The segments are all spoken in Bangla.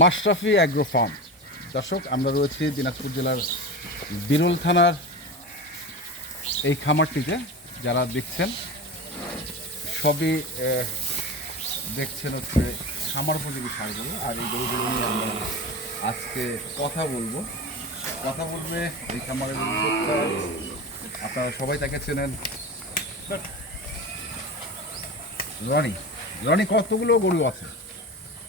Mashrafe agro farm. দর্শক, আমরা রয়েছি দিনাজপুর জেলার বিরল থানার এই খামারটিতে। যারা দেখছেন সবই দেখছেন হচ্ছে খামার উপযোগী ষাঁড়গুলো, আর এই গরুগুলো নিয়ে আমরা আজকে কথা বলবে এই খামারের উদ্যোক্তা। আপনারা সবাই তাকে চেনেন, রনি। কতগুলো গরু আছে?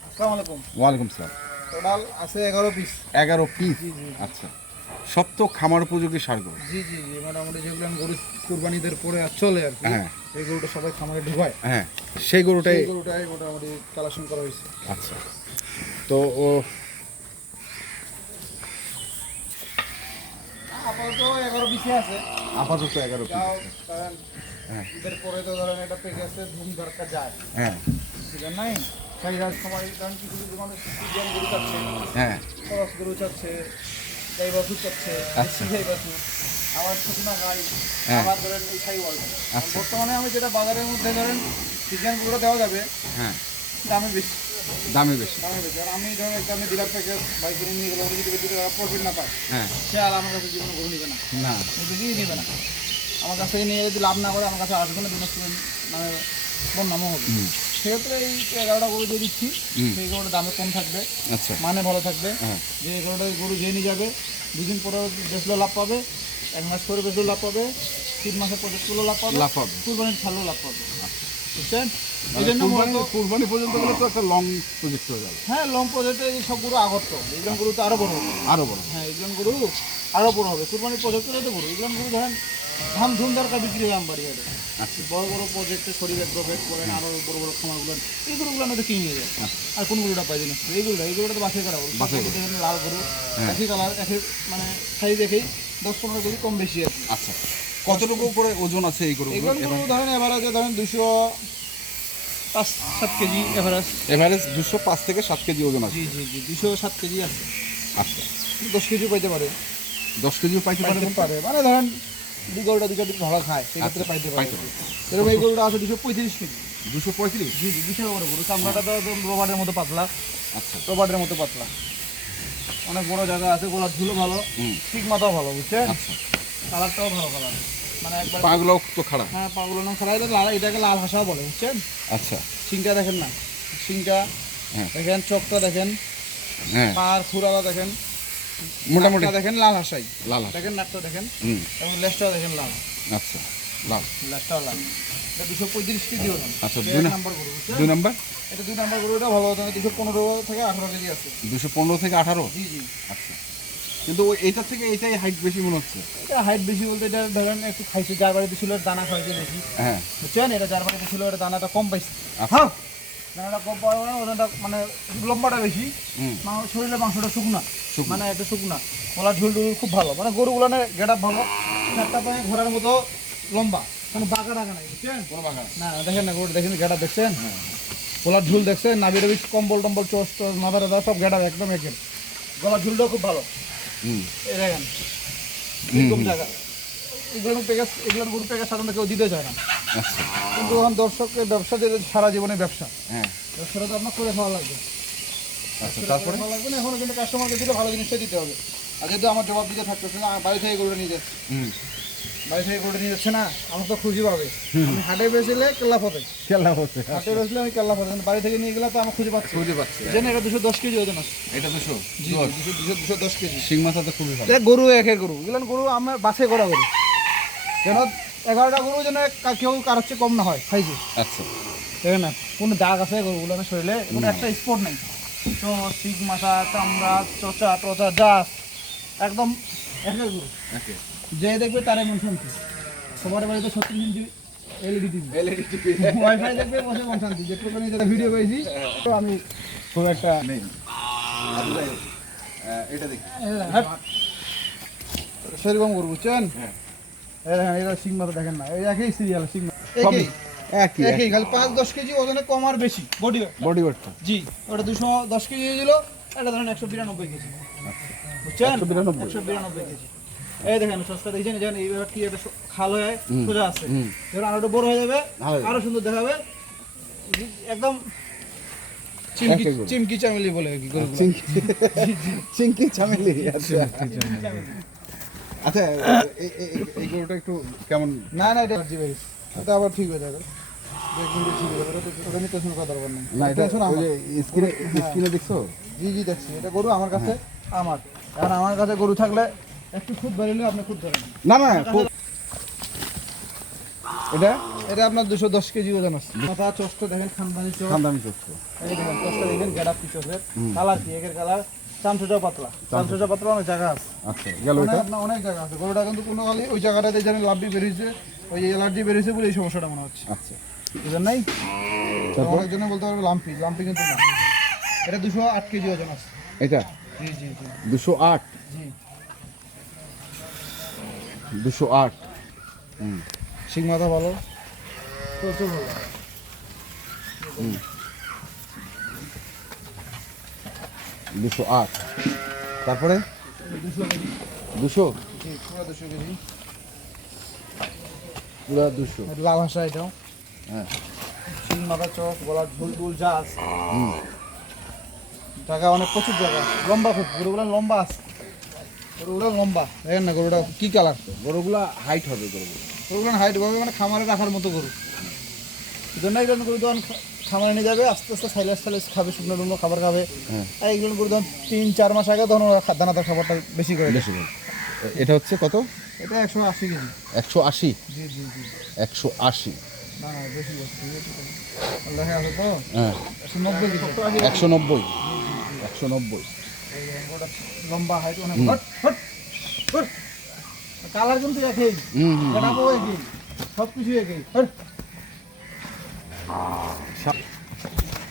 আসসালামু আলাইকুম। ওয়ালাইকুম সালাম। টোটাল আছে 11 পিস। 11 পিস? আচ্ছা, সব তো খামার উপযোগী ষাঁড়গুলো? জি জি জি, মোটামুটি যেগুলো গরু কুরবানিদের পরে চলে আর কি। হ্যাঁ, এই গরুটা সবাই খামারে ঢুকায়। হ্যাঁ, সেই গরুটাই মোটামুটি কালেকশন করা হয়েছে। আচ্ছা, তো ও আপাতত 11 পিসে আছে। আপাতত 11 পিস। কারণ হ্যাঁ, ঈদের পরে তো ধরেন এটা পেকে আছে, ধুম দরকার যায়। হ্যাঁ, বুঝলেন নাই? চাহিদার সময় কারণ কিছু কিছু মানুষ সিজিয়ান গরু চাচ্ছে, হ্যাঁ, খরচ গরু চাচ্ছে, গাই বাছুর চাচ্ছে, আচ্ছা। গাই বাছুর, আবার শুকনা গাই, হ্যাঁ। আবার ধরেন এই ছাই বল। আচ্ছা। বর্তমানে আমি যেটা বাজারের মধ্যে ধরেন সিজিয়ান গরুটা দেওয়া যাবে, হ্যাঁ, দামে বেশি। দামে বেশি। আর আমি ধরেন একটা আমি ডিলার থেকে বাইক কিনে নিয়ে গেলে ওরা যদি 2 টাকা প্রফিট না পায়, হ্যাঁ, সে আর আমার কাছে জীবনে গরু নিবে না, না, নিজেকেই নিবে না। আমার কাছে নিয়ে যদি লাভ না করে আমার কাছে আসবে না, দিনাজপুর মানে বদনামও হবে। সেক্ষেত্রে এই 11টা গরু দিয়ে দিচ্ছি। সেই গরুটার দামে কম থাকবে, আচ্ছা, মানে ভালো থাকবে। হ্যাঁ, যে গরু যে নিয়ে যাবে, 2 দিন পরে বেচলেও লাভ পাবে, 1 মাস পরে বেচলেও লাভ পাবে, 3 মাসের পরে বেচলেও লাভ পাবে, কুরবানির ছাড়লেও লাভ পাবে। বুঝছেন? এই জন্য কুরবানি পর্যন্ত গেলে তো একটা লং প্রজেক্ট হয়ে যাবে। হ্যাঁ, লং প্রজেক্টে এই সব গরু আগত, এগুলো গরু তো আরও বড় হবে। আরো বড়? হ্যাঁ, এগুলো গরু আরও বড় হবে। কুরবানির প্রজেক্টে তো গরু, এগুলো গরু ধরেন ধাম ধুম দরকার বিক্রি হয় আমবাড়ি হাটে। আচ্ছা, বড় বড় প্রজেক্টে শরীরের প্রজেক্ট করেন, আরও বড় বড় খামারগুলো, এই গরুগুলো আমাদের কিনে যায়। আর কোন গরুটা পাই দিন? এই গরুটা তো বাছাই করা গরু। লাল গরু, একই কালার, একই মানে সাইজ, দেখেই 10-15 কেজি কম বেশি আছে। আচ্ছা, কতটুকু করে ওজন আছে এই গরুগুলো? এগুলো ধরেন এভারেজে ধরেন 205-7 কেজি এভারেজ 205 থেকে 7 কেজি ওজন আছে। জি জি জি, 207 কেজি আছে। আচ্ছা, 10 কেজিও পাইতে পারে। 10 কেজিও পাইতে পারে? মানে ধরেন দুই গরুটা দুটো দিন ভালো খায়, সেক্ষেত্রে পাইতে পারে। এরকম এই গরুটা আছে 235 কেজি। 235? জি জি, বিশাল বড় গরু। চামড়াটা তো একদম রবারের মতো পাতলা। আচ্ছা, রবারের মতো পাতলা, অনেক বড় জায়গা আছে, গোলার ঝুলও ভালো, ঠিক মাথাও ভালো। বুঝছেন? আচ্ছা, কালারটাও ভালো কালার, মানে একবার পাগুলো তো খারাপ? হ্যাঁ, পাগুলো না খারাপ, লাল, এটাকে লাল হাসা বলে। বুঝছেন? আচ্ছা, শিংটা দেখেন না, শিংটা হ্যাঁ, দেখেন, চোখটা দেখেন, হ্যাঁ, পার খুরালা দেখেন, মোটামুটি নাকটা দেখেন লাল হাসাই, লাল। দেখেন নাকটা দেখেন, এবং লেজটাও দেখেন লাল, আচ্ছা, লাল, লেজটাও লাল। এটা 235 কেজি ওজন। আচ্ছা, 2 নম্বর গরু। 2 নম্বর? এটা 2 নম্বর গরুটা ভালো ওজন, 215 থেকে 18 কেজি আছে। 215 থেকে 18? জি জি। আচ্ছা, কিন্তু এইটার থেকে এইটাই হাইট বেশি মনে হচ্ছে। এটা হাইট বেশি বলতে এটা ধরেন একটু খাইছে, যার বাড়িতে ছিল দানা খাইছে বেশি। হ্যাঁ, বুঝছেন? এটা যার বাড়িতে ছিল এটা দানাটা কম পাইছে। আচ্ছা, দানাটা কম পাওয়ার কারণে ওজনটা মানে লম্বাটা বেশি, শরীরের মাংসটা শুকনা, মানে একটা শুকনা, গলার ঝুল খুব ভালো, মানে গরুগুলানের গেটআপ ভালো, একটা পায়ে ঘোড়ার মতো লম্বা, মানে বাঁকা টাকা নাই। বুঝছেন? কোনো বাঘা না দেখেন না, গরু দেখেন, গেটআপ দেখছেন, গলার ঝুল দেখছেন, নাভিটা বেশি, কম্বল টম্বল, চোষ টোষ, মাথাটা দেওয়া, সব গেটআপ একদম একের। গলার ঝুলটাও খুব ভালো। এই দেখেন এরকম জায়গা, এগুলো প্যাকেজ, এগুলোর গরু প্যাকেজ সাধারণত কেউ দিতে চায় না। আচ্ছা, কিন্তু এখন দর্শকের ব্যবসা যে সারা জীবনের ব্যবসা, হ্যাঁ, ব্যবসাটা তো আপনার করে খাওয়া লাগবে। আচ্ছা, তারপরে ভালো লাগবে না, এখনো কিন্তু কাস্টমারকে দিলে ভালো জিনিসটা দিতে হবে। আর যেহেতু আমার জবাব দিতে থাকতেছে না, বাড়ি থেকে গরুটা নিয়ে যাচ্ছে, বাড়ি থেকে গরুটা নিয়ে যাচ্ছে না, আমার তো খুশি পাবে। আমি হাটে বেচলে কেল্লা পথে, হাটে বেচলে আমি কেল্লা পথে, বাড়ি থেকে নিয়ে গেলে তো আমার খুঁজে পাচ্ছে। জানেন এটা 210 কেজি ওজন আছে। এটা 200? জি, 210 কেজি। শিং মাথা তো খুবই ভালো। এটা গরু একের গরু, এগুলো গরু আমার বাছাই করা গরু, যেন 11টা গরু যেন কেউ কারোর চেয়ে কম না হয় খাইছে। আচ্ছা, দেখেন না কোনো দাগ আছে গরুগুলো শরীরে, কোনো একটা স্পট নেই, তো শিং মাথা, চামড়া, চচা টচা যা একদম একের গরু। যে দেখবে তার এমন শান্তি। সবার বাড়িতে 36 ইঞ্চি এলইডি টিভি, ওয়াইফাই দেখবে বসে মন শান্তি। যেটুকু যেটা ভিডিও পেয়েছি তো আমি খুব একটা নেই। এটা দেখি সেরকম গরু। বুঝছেন? এটা শিং মাথা দেখেন না, এই একই সিরিয়াল শিং মাথা, একই খালি 5-10 কেজি ওজনে কম আর বেশি বডি ওয়েটটা। জি, ওটা 210 কেজি ছিল, এটা ধরেন 192 কেজি। বুঝছেন? 192 কেজি। এই দেখেন সস্তা দেখছেন, যেন এইভাবে কি একটা খাল হয়ে সোজা আছে, যখন আরো বড় হয়ে যাবে আরো সুন্দর দেখাবে, একদম চিমকি একটা গরু। চিমকি চামেলি বলে আর কি গরুগুলো। চিংকি চামেলি। আচ্ছা আচ্ছা, এই গরুটা একটু কেমন? না না, এটা জি ভাই, এটা আবার ঠিক হয়ে যাবে, দেখুন ঠিক হয়ে যাবে, ওটা নিয়ে টেনশন করার দরকার নেই। না, এটা টেনশন ওই আমার। যে স্ক্রিনে দেখছো? জি জি দেখছি, এটা গরু আমার কাছে আমার, কারণ আমার কাছে গরু থাকলে একটু খুদ বেরোলে আপনি খুদ ধরেন। না না, এটা এটা আপনার 210 কেজি ওজন আছে। মাথা চোখটা দেখেন, খানদানি চোখ, খানদানি চক্ষু। এই দেখেন চোখটা দেখেন, গেট কি চোখের কালার কি, একের কালার চামচুচা পাতলা, চামচুচা পাতলা অনেক জায়গা আছে, আচ্ছা, গেল অনেক এটা। আপনার অনেক জায়গা আছে। গরুটা কিন্তু কোনো খালি ওই জায়গাটাতে যেন লাভি বেরিয়েছে, ওই অ্যালার্জি বেরিয়েছে বলে এই সমস্যাটা মনে হচ্ছে, আচ্ছা, বুঝলেন নাই? তারপর অনেকজনে বলতে পারবে লাম্পি, লাম্পি কিন্তু না। এটা 208 কেজি ওজন আছে। এটা জি জি জি 208। জি। 208। হুম, শিং মাথা ভালো, প্রচুর ভালো। 208। তারপরে 200 কেজি, 200, জি পুরো 200 কেজি। পুরা 200। লাল হাঁসা এটাও, হ্যাঁ, শিং মাথা চোখ, গলার ঝুল টুল যা আছে। হুম, জায়গা অনেক, প্রচুর জায়গা আছে, লম্বা খুব, গরুগুলো লম্বা আছে, গরুগুলো লম্বা দেখেন না, গরুটা কি কালার। গরুগুলা হাইট হবে গরুগুলো। গরুগুলো হাইট হবে মানে খামারে রাখার মতো গরু, জন্য একজন গরু যখন খামারে নিয়ে যাবে আস্তে আস্তে সাইলেস সাইলেস খাবে, শুকনো টুকনো খাবার খাবে। হ্যাঁ, আর একজন গরু যখন 3-4 মাস আগে তখন ওরা দানাদার খাবারটা বেশি করে দেয়। বেশি করে। এটা হচ্ছে কত? এটা 180 কেজি। 180। জি জি জি 180। না না বেশি আছে, লেখা আছে তো হ্যাঁ, 190 কেজি। 190। 190। এই গরুটা লম্বা হাইট অনেক, হট হট হট। কালার কিন্তু একই, হুম হুম। কাটাবো একই, সব কিছু একই, হট।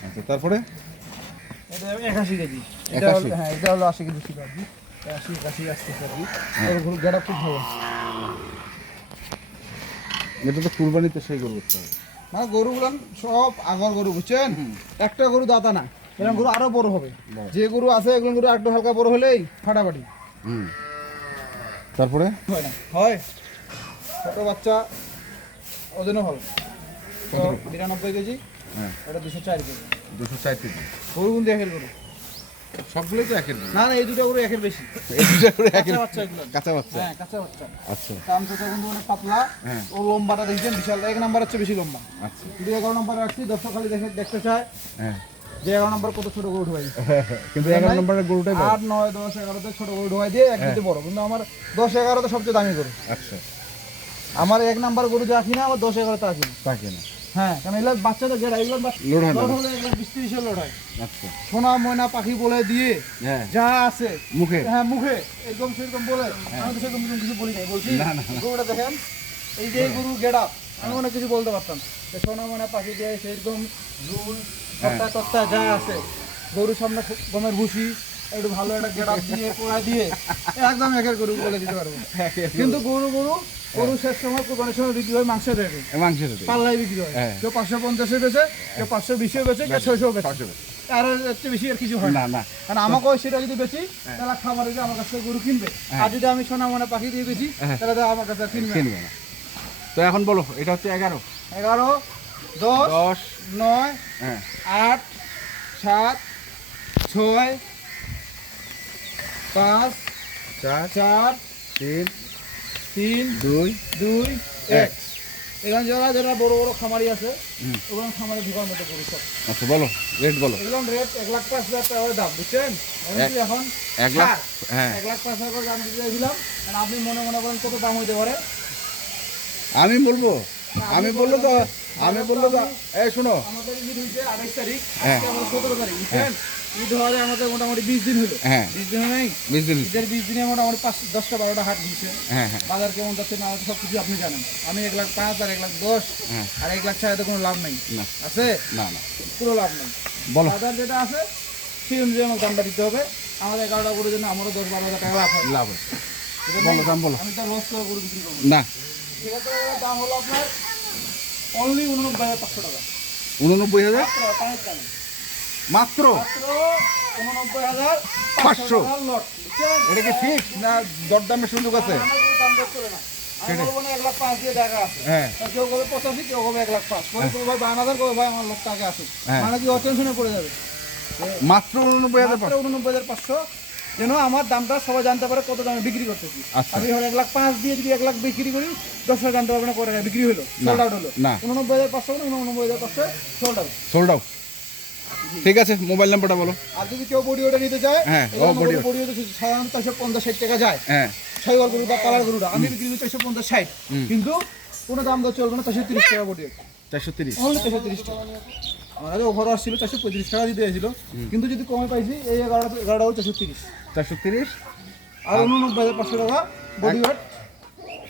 আচ্ছা, তারপরে এটা 81 কেজি। এটা 81? হ্যাঁ, এটা হলো 80 কেজি ছিল আর কি, 80 আসতেছে আর কি। ওর গরু গেট খুব ভালো, এটা তো কুরবানিতে সেই গরু করতে হবে। মানে গরুগুলো সব আগর গরু, বুঝছেন? একটা গরু দাতা না, এরকম গরু আরো বড় হবে। বড়। যে গরু আছে এগুলো গরু একটু হালকা বড় হলেই ফাটাফাটি হুম, তারপরে হয় না, হয় ছোট বাচ্চা ওজনও ভালো। তো 92 কেজি, হ্যাঁ, ওটা 204 কেজি। 204 কেজি। গরু কিন্তু একের গরু, সবগুলোই তো একের গরু। না না এই দুটো গরু একের বেশি, এই দুটো করে একের কাঁচা বাচ্চা এগুলো। কাঁচা বাচ্চা। হ্যাঁ কাঁচা বাচ্চা। আচ্ছা চামচাটা কিন্তু অনেক পাতলা, হ্যাঁ, ও লম্বাটা দেখছেন বিশাল, 1 নাম্বার হচ্ছে বেশি লম্বা। আচ্ছা, যদি 11 নাম্বার রাখছি দর্শক খালি দেখতে চায় হ্যাঁ। যে 11 নাম্বার কত ছোট গরু ঢুকাই, কিন্তু 11 নম্বরের গরুটাই বড়। 8, 9, 10, 11তে ছোট গরু ঢুকাই দিয়ে এক দিতে বড়, কিন্তু আমার 10, 11তে সবচেয়ে দামি গরু। আচ্ছা, আমার 1 নাম্বার গরু যা কিনা আমার 10, 11তে আসি। তাকে না হ্যাঁ, কারণ এগুলো বাচ্চাদের গেড়া, এগুলো লোড হয় না। লোড হলে 120-30 লোড হয়। আচ্ছা, সোনা ময়না পাখি বলে দিয়ে হ্যাঁ, যা আছে, মুখে হ্যাঁ মুখে একদম সেরকম বলে, আমি তো সেরকম কিছু বলি নাই, বলছি না, না, না। গরুটা দেখেন, এই যে এই গরু গেড়া, আমি অনেক কিছু বলতে পারতাম যে সোনা ময়না পাখি দিয়ে সেরকম ঝুল টত্তা টত্তা যা আছে, গরুর সামনে গমের ভুসি একটু ভালো একটা গেড়া দিয়ে পোড়া দিয়ে একদম একের গরু বলে দিতে পারবো। কিন্তু গরু শেষ সময় কোরবানির সময় বিক্রি হয় মাংসের রেটে, মাংসের রেটে। পাল্লাই বিক্রি হয়। হ্যাঁ। কেউ 550-এ বেচে, কেউ 520-এ বেচে, কেউ 600-এ বেচে। 500 আর এর চেয়ে বেশি আর কিছু হয় না। না না, কারণ আমাকেও সেটা যদি বেশি তাহলে খাবারে যে আমার কাছ থেকে গরু কিনবে, আর যদি আমি সোনা মনে পাখি দিয়ে বেশি তাহলে তো আমার কাছে আর কিনবে না। কিনবে না। তো এখন বলো, এটা হচ্ছে 11, 11, 10, 10, 9, হ্যাঁ, 8, 7, 6, 5, 4, 4, 3, 3, 2, 2, 1। 1। এখানে যারা বড় বড় খামারি আছে হুম। ওখানে খামারে ঢোকার মতো গরু সব। আচ্ছা, বলো রেট বলো। এগুলো রেট 1,05,000 টাকা করে দাম, বুঝছেন? আমি যদি এখন 1 লাখ, হ্যাঁ। 1,05,000 করে দাম দিতে চাইছিলাম, কারণ আপনি মনে করেন কত দাম হইতে পারে। আমি বলবো তো, এই শোনো, আমাদের ঈদ হইছে 28 তারিখ, হ্যাঁ। আজকে আমাদের 17 তারিখ, বুঝছেন? ঈদ হওয়ার আমাদের মোটামুটি 20 দিন হলো। হ্যাঁ, 20 দিন নাই, 20 দিন। ঈদের 20 দিনে মোটামুটি 5-10টা-12টা হাট দিচ্ছে। হ্যাঁ হ্যাঁ বাজার কেমন যাচ্ছে না সব কিছু আপনি জানেন। আমি 1,05,000 আর 1,10,000 হ্যাঁ, আর 1,00,000 ছাড়া তো কোনো লাভ নাই, না আছে না না, পুরো লাভ নাই। বলো। বাজার যেটা আছে সেই অনুযায়ী আমার দামটা দিতে হবে। আমাদের 11টা গরুর জন্য আমারও 10-12,000 টাকা লাভ হয়। লাভ হচ্ছে। বুঝলেন বলো, নাই? দাম বলো। আমি তার লস করে গরু বিক্রি করবো না, সেক্ষেত্রে দাম হলো আপনার অনলি 89,500 টাকা। 89,000 মাত্র। 89,500 টাকার লট, বুঝছেন? এটা কি ফিক্স না দরদামের সুযোগ আছে? আমার কোনো দাম দর করে না। আমি বলবো না 1,05,000 দিয়ে টাকা আছে। হ্যাঁ, আর কেউ বলে 85, কেউ বলে 1,05,000, কেউ ভাই 52,000, কেউ ভাই আমার লোক টাকা আছে, হ্যাঁ। মানে কি অটেনশনে পড়ে যাবে। মাত্র 89,500। 89,500 যেন আমার দামটা সবাই জানতে পারে কত দামে বিক্রি করতেছি। আচ্ছা। আমি ধর 1,05,000 দিয়ে যদি 1,00,000 বিক্রি করি, দর্শক জানতে পারবে না কত টাকা বিক্রি হলো, সোল্ড আউট হলো। না। 89,500 89,500 সোল্ড আউট। Sold out. ঠিক আছে, মোবাইল নাম্বারটা বলো। আর যদি কেউ বডি ওটা নিতে চায়, হ্যাঁ, বডি ওটা সাধারণত 450-60 টাকা যায়। হ্যাঁ, ছয়বার গরু বা পালার গরুটা আমি বিক্রি করি 450-60, কিন্তু কোনো দাম দর চলবে না, 430 টাকা বডি। 430। অনলি 430 টাকা। আমাদের ওভার আসছিল 435 টাকা দিতে হয়েছিল, কিন্তু যদি কমে পাইছি এই 11টা 430। 430 আর 89,500 টাকা বডি ওয়েট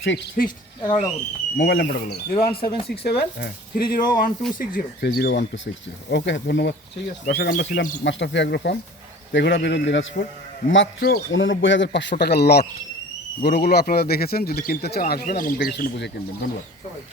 ফিক্সড। ফিক্সড 11টা গরু। মোবাইল নাম্বারটা বলো। 01767 হ্যাঁ। 301260। 301260। ওকে, ধন্যবাদ। ঠিক আছে। দর্শক, আমরা ছিলাম মাস্টারফি অ্যাগ্রো ফার্ম, তেঘুরা বিরুল, দিনাজপুর। মাত্র 89,500 টাকা লট। গরুগুলো আপনারা দেখেছেন, যদি কিনতে চান আসবেন এবং দেখে শুনে বুঝে কিনবেন। ধন্যবাদ।